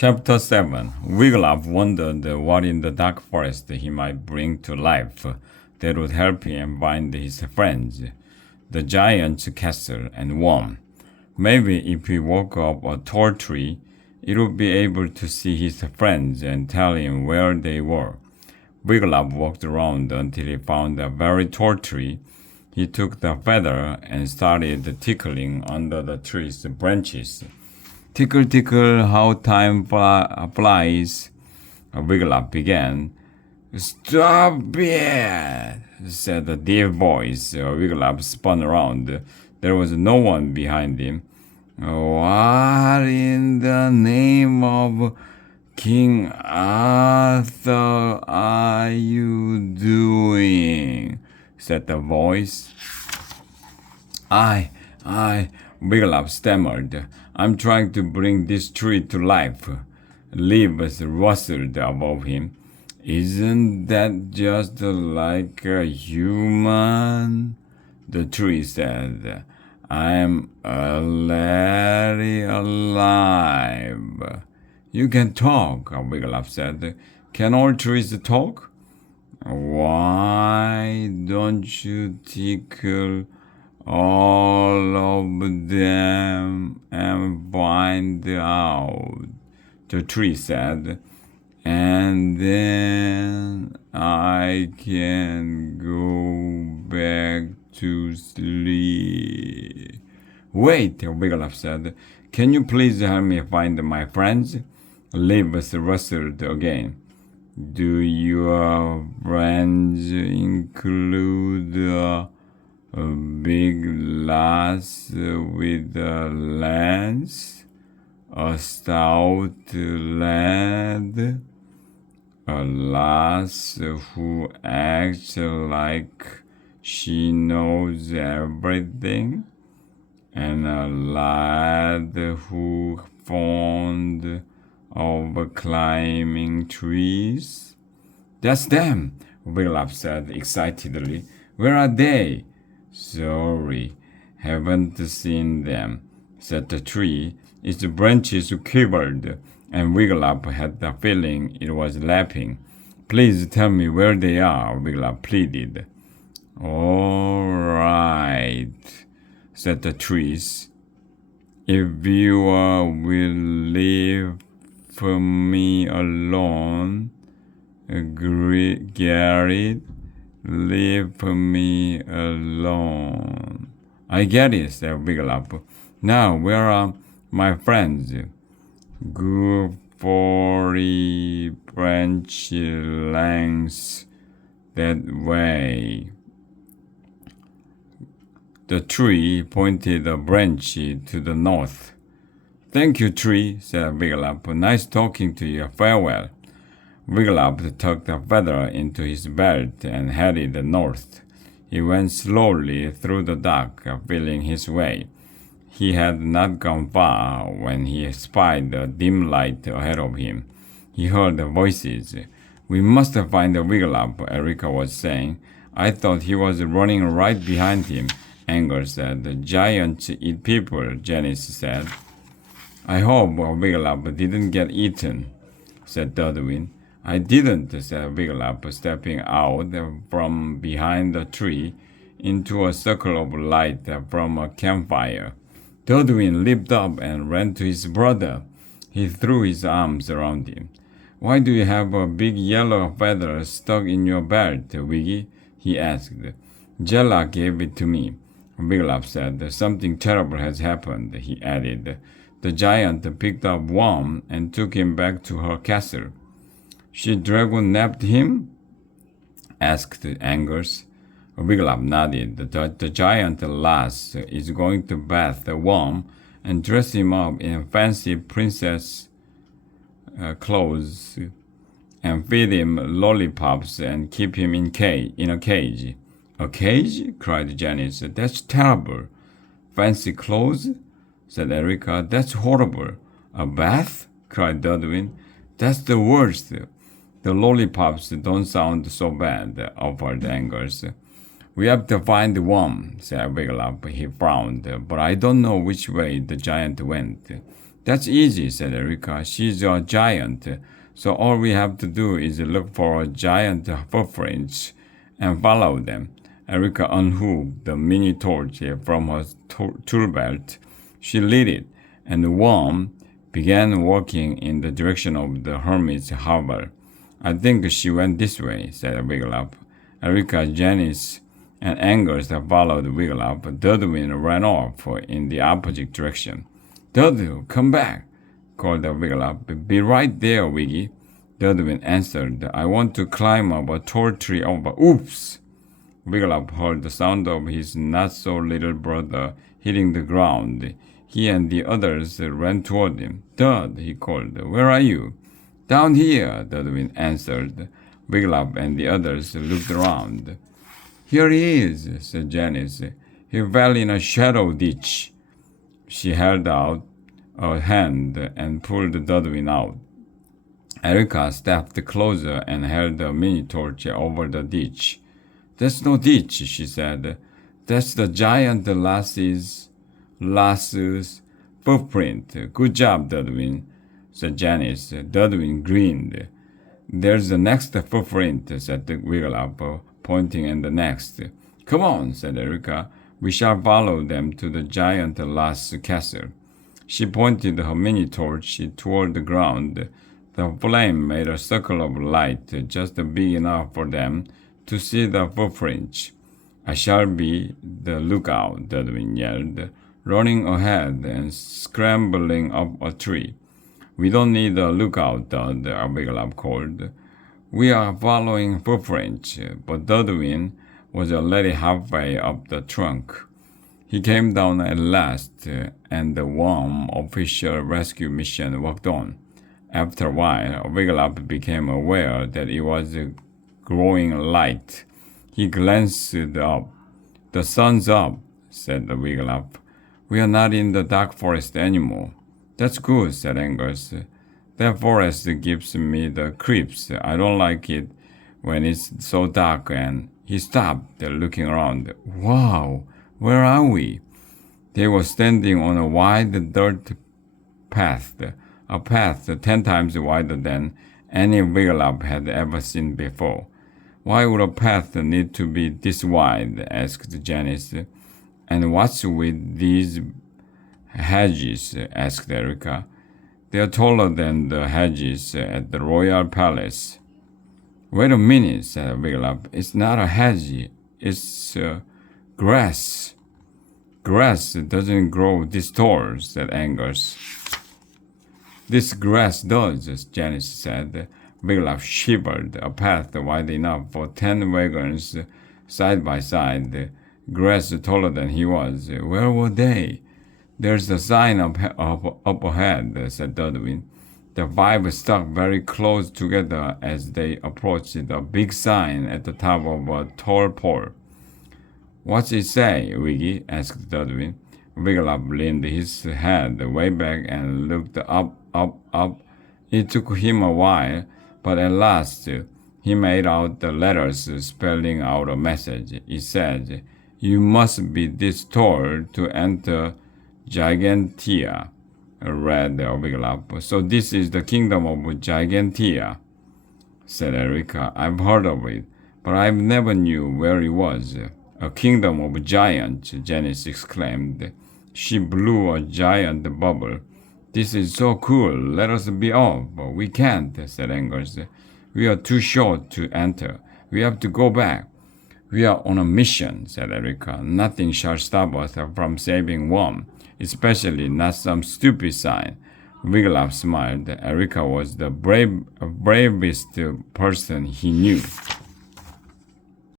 Chapter 7. Wiglaf wondered what in the dark forest he might bring to life that would help him find his friends, the giant's castle, and worm. Maybe if he walked up a tall tree, it would be able to see his friends and tell him where they were. Wiglaf walked around until he found a very tall tree. He took the feather and started tickling under the tree's branches. Tickle, tickle, how time flies, Wiglaf began. Stop it, said a deep voice. Wiglaf spun around. There was no one behind him. What in the name of King Arthur are you doing? Said the voice. Wiglaf stammered. I'm trying to bring this tree to life. Leaves rustled above him. Isn't that just like a human? The tree said. I'm already alive. You can talk, Wiglaf said. Can all trees talk? Why don't you tickle all of them and find out? The tree said. And then I can go back to sleep. Wait, Wiglaf said. Can you please help me find my friends? Leaves rustled again. Do your friends include a big lass with a lance? A stout lad? A lass who acts like she knows everything? And a lad who fond of climbing trees? That's them, Wiglaf said excitedly. Where are they? Sorry, haven't seen them, said the tree. Its branches quivered, and Wiglaf had the feeling it was laughing. Please tell me where they are, Wiglaf pleaded. All right, said the trees. If you will leave me alone, Garrett, leave me alone. I get it, said Wiglaf. Now, where are my friends? Good 40 branch lengths that way. The tree pointed a branch to the north. Thank you, tree, said Wiglaf. Nice talking to you. Farewell. Wiglaf tucked the feather into his belt and headed north. He went slowly through the dark, feeling his way. He had not gone far when he spied a dim light ahead of him. He heard voices. We must find Wiglaf, Erica was saying. I thought he was running right behind him, Anger said. The giants eat people, Janice said. I hope Wiglaf didn't get eaten, said Dudwin. I didn't, said Wiglaf, stepping out from behind the tree into a circle of light from a campfire. Dudwin leaped up and ran to his brother. He threw his arms around him. Why do you have a big yellow feather stuck in your belt, Wiggy? He asked. Jella gave it to me, Wiglaf said. Something terrible has happened, he added. The giant picked up Worm and took him back to her castle. She dragon-napped him? Asked Angus. Wiglaf nodded. The giant lass is going to bath the Worm and dress him up in fancy princess clothes and feed him lollipops and keep him in a cage. A cage? Cried Janice. That's terrible. Fancy clothes? Said Erica. That's horrible. A bath? Cried Dudwin. That's the worst. The lollipops don't sound so bad, offered Angus. We have to find the Worm, said Wiglaf. He frowned, but I don't know which way the giant went. That's easy, said Erica. She's a giant, so all we have to do is look for a giant footprints and follow them. Erica unhooked the mini torch from her tool belt. She lit it, and Worm began walking in the direction of the hermit's hovel. I think she went this way, said Wigglytuff. Erica, Janice, and Angus followed Wigglytuff. Dudwin ran off in the opposite direction. Dudu, come back, called Wigglytuff. Be right there, Wiggy. Dudwin answered. I want to climb up a tall tree over. Oops! Wigglytuff heard the sound of his not-so-little brother hitting the ground. He and the others ran toward him. Dud, he called. Where are you? Down here, Dudwin answered. Wigglytuff and the others looked around. Here he is, said Janice. He fell in a shadow ditch. She held out a hand and pulled Dudwin out. Erica stepped closer and held the mini torch over the ditch. That's no ditch, she said. That's the giant lass's footprint. Good job, Dudwin, said Janice. Dudwin grinned. There's the next footprint, said Wigglytuff, pointing in the next. Come on, said Erica. We shall follow them to the giant lass castle. She pointed her mini torch toward the ground. The flame made a circle of light just big enough for them to see the footprints. I shall be the lookout, Dudwin yelled, running ahead and scrambling up a tree. We don't need a lookout, Dud, Wigglytuff called. We are following footprints, but Dudwin was already halfway up the trunk. He came down at last, and the Worm official rescue mission walked on. After a while, Wigglytuff became aware that it was growing light. He glanced up. The sun's up, said Wigglytuff. We are not in the dark forest anymore. That's good, said Angus. That forest gives me the creeps. I don't like it when it's so dark. And he stopped, looking around. Wow, where are we? They were standing on a wide dirt path, a path 10 times wider than any Wigglytuff had ever seen before. Why would a path need to be this wide? Asked Janice. And what's with these hedges? Asked Erica. They are taller than the hedges at the royal palace. Wait a minute, said Wigglytuff. It's not a hedge. It's grass. Grass doesn't grow this tall, said Angus. This grass does, Janice said. Wigglytuff shivered. A path wide enough for 10 wagons side by side. Grass taller than he was. Where were they? There's a sign up ahead, said Dudwin. The five stuck very close together as they approached the big sign at the top of a tall pole. What's it say, Wiggy? Asked Dudwin. Wigglytuff leaned his head way back and looked up. It took him a while, but at last he made out the letters spelling out a message. It said, You must be this tall to enter Gigantea, read Wigglytuff. So this is the kingdom of Gigantea, said Erica. I've heard of it, but I never knew where it was. A kingdom of giants, Janice exclaimed. She blew a giant bubble. This is so cool. Let us be off. We can't, said Angus. We are too short to enter. We have to go back. We are on a mission, said Erica. Nothing shall stop us from saving Worm, especially not some stupid sign. Wigglytuff smiled. Erica was the bravest person he knew.